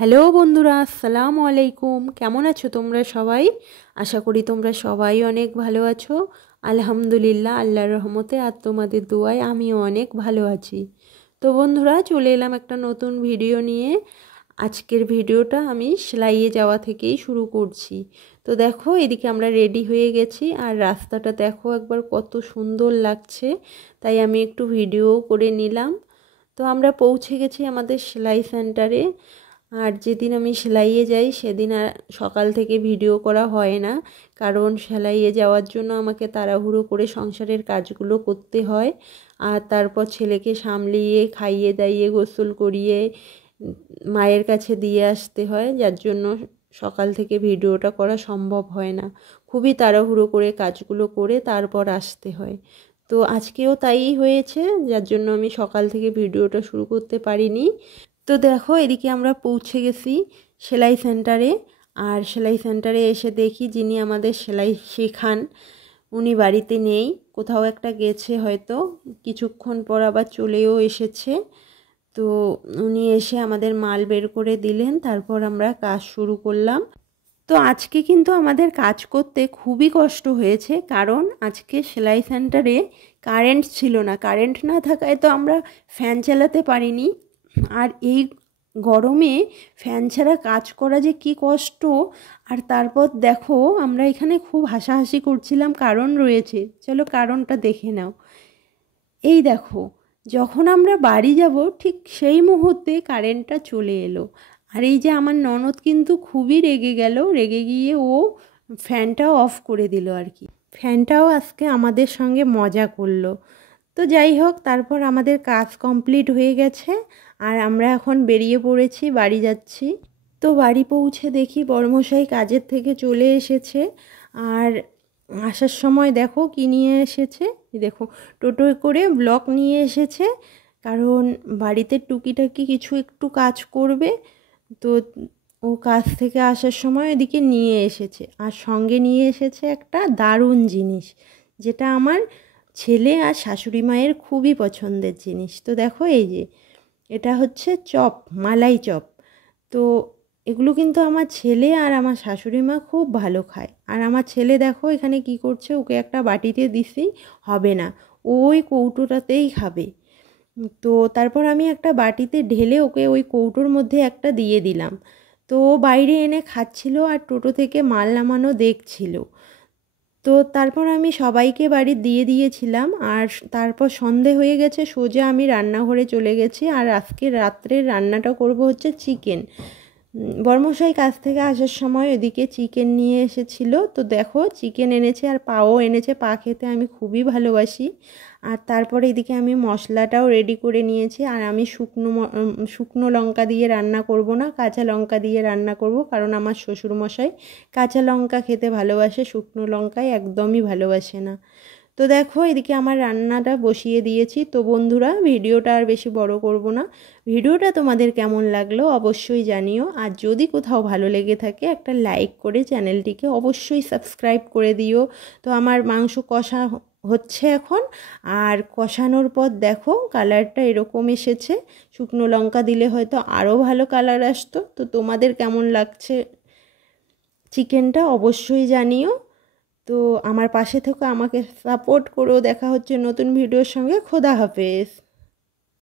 Hello বন্ধুরা, আসসালামু আলাইকুম। কেমন আছো তোমরা সবাই? আশা করি তোমরা সবাই অনেক ভালো আছো। আলহামদুলিল্লাহ, আল্লাহর রহমতে আর তোমাদের দোয়ায় আমিও অনেক ভালো আছি। তো বন্ধুরা, চলে এলাম একটা নতুন ভিডিও নিয়ে। আজকের ভিডিওটা আমি সেলাইয়ে যাওয়া থেকেই শুরু করছি। তো দেখো, এদিকে আমরা রেডি হয়ে গেছি আর রাস্তাটা দেখো একবার কত সুন্দর লাগছে, তাই আমি একটু ভিডিও করে নিলাম। তো আমরা পৌঁছে গেছি আমাদের সেলাই সেন্টারে। আর যেদিন আমি সেলাইয়ে যাই সেদিন আর সকাল থেকে ভিডিও করা হয় না, কারণ সেলাইয়ে যাওয়ার জন্য আমাকে তাড়াহুড়ো করে সংসারের কাজগুলো করতে হয়। আর তারপর ছেলেকে সামলিয়ে খাইয়ে দাইয়ে গোসল করিয়ে মায়ের কাছে দিয়ে আসতে হয়, যার জন্য সকাল থেকে ভিডিওটা করা সম্ভব হয় না। খুবই তাড়াহুড়ো করে কাজগুলো করে তারপর আসতে হয়। তো আজকেও তাই হয়েছে, যার জন্য আমি সকাল থেকে ভিডিওটা শুরু করতে পারিনি। তো দেখো, এদিকে আমরা পৌঁছে গেছি সেলাই সেন্টারে। আর সেলাই সেন্টারে এসে দেখি যিনি আমাদের সেলাই শেখান উনি বাড়িতে নেই, কোথাও একটা গেছে হয়তো, কিছুক্ষণ পর আবার চলেও এসেছে। তো উনি এসে আমাদের মাল বের করে দিলেন, তারপর আমরা কাজ শুরু করলাম। তো আজকে কিন্তু আমাদের কাজ করতে খুবই কষ্ট হয়েছে, কারণ আজকে সেলাই সেন্টারে কারেন্ট ছিল না। কারেন্ট না থাকায় তো আমরা ফ্যান চালাতে পারিনি। আর এই গরমে ফ্যান ছাড়া কাজ করা যে কি কষ্ট। আর তারপর দেখো, আমরা এখানে খুব হাসাহাসি করছিলাম, কারণ রয়েছে, চলো কারণটা দেখে নাও। এই দেখো, যখন আমরা বাড়ি যাব ঠিক সেই মুহূর্তে কারেন্টটা চলে এলো। আর এই যে আমার ননদ কিন্তু খুবই রেগে গেল, রেগে গিয়ে ও ফ্যানটাও অফ করে দিল আর কি। ফ্যানটাও আজকে আমাদের সঙ্গে মজা করলো। তো যাই হোক, তারপর আমাদের কাজ কমপ্লিট হয়ে গেছে আর আমরা এখন বেরিয়ে পড়েছি, বাড়ি যাচ্ছি। তো বাড়ি পৌঁছে দেখি বড়মশাই কাজের থেকে চলে এসেছে। আর আসার সময় দেখো কি নিয়ে এসেছে, দেখো টোটোয় করে ব্লক নিয়ে এসেছে, কারণ বাড়িতে টুকিটাকি কিছু একটু কাজ করবে। তো ও কাজ থেকে আসার সময় এদিকে নিয়ে এসেছে, আর সঙ্গে নিয়ে এসেছে একটা দারুণ জিনিস, যেটা আমার ছেলে আর শাশুড়ি মায়ের খুবই পছন্দের জিনিস। তো দেখো, এই যে এটা হচ্ছে চপ, মালাই চপ। তো এগুলো কিন্তু আমার ছেলে আর আমার শাশুড়ি মা খুব ভালো খায়। আর আমার ছেলে দেখো এখানে কি করছে, ওকে একটা বাটিতে দিছি, হবে না, ওই কৌটোটাতেই খাবে। তো তারপর আমি একটা বাটিতে ঢেলে ওকে ওই কৌটোর মধ্যে একটা দিয়ে দিলাম। তো ও বাইরে এনে খাচ্ছিল আর টোটো থেকে মাল নামানো দেখছিল। তো তারপর আমি সবাইকে বাড়ি দিয়ে দিয়েছিলাম। আর তারপর সন্ধে হয়ে গেছে, সোজা আমি রান্নাঘরে চলে গেছি। আর আজকে রাত্রের রান্নাটা করব হচ্ছে চিকেন। বর্মশাই কাছ থেকে আসার সময় ওদিকে চিকেন নিয়ে এসেছিল। তো দেখো, চিকেন এনেছে আর পাও এনেছে, পা খেতে আমি খুবই ভালোবাসি। আর তারপরে এদিকে আমি মশলাটাও রেডি করে নিয়েছি। আর আমি শুকনো লঙ্কা দিয়ে রান্না করব না, কাঁচা লঙ্কা দিয়ে রান্না করব, কারণ আমার শ্বশুরমশাই কাঁচা লঙ্কা খেতে ভালোবাসে, শুকনো লঙ্কায় একদমই ভালোবাসে না। তো দেখো, এদিকে আমার রান্নাটা বসিয়ে দিয়েছি। তো বন্ধুরা, ভিডিওটা আর বেশি বড় করব না। ভিডিওটা তোমাদের কেমন লাগলো অবশ্যই জানিও। আর যদি কোথাও ভালো লেগে থাকে একটা লাইক করে চ্যানেলটিকে অবশ্যই সাবস্ক্রাইব করে দিও। তো আমার মাংস কষা হচ্ছে এখন। আর কষানোর পর দেখো কালারটা এরকম এসেছে। শুকনো লঙ্কা দিলে হয়তো আরও ভালো কালার আসতো। তো তোমাদের কেমন লাগছে চিকেনটা অবশ্যই জানিও। তো আমার পাশে থেকে আমাকে সাপোর্ট করো। দেখা হচ্ছে নতুন ভিডিওর সঙ্গে। খোদা হাফেজ।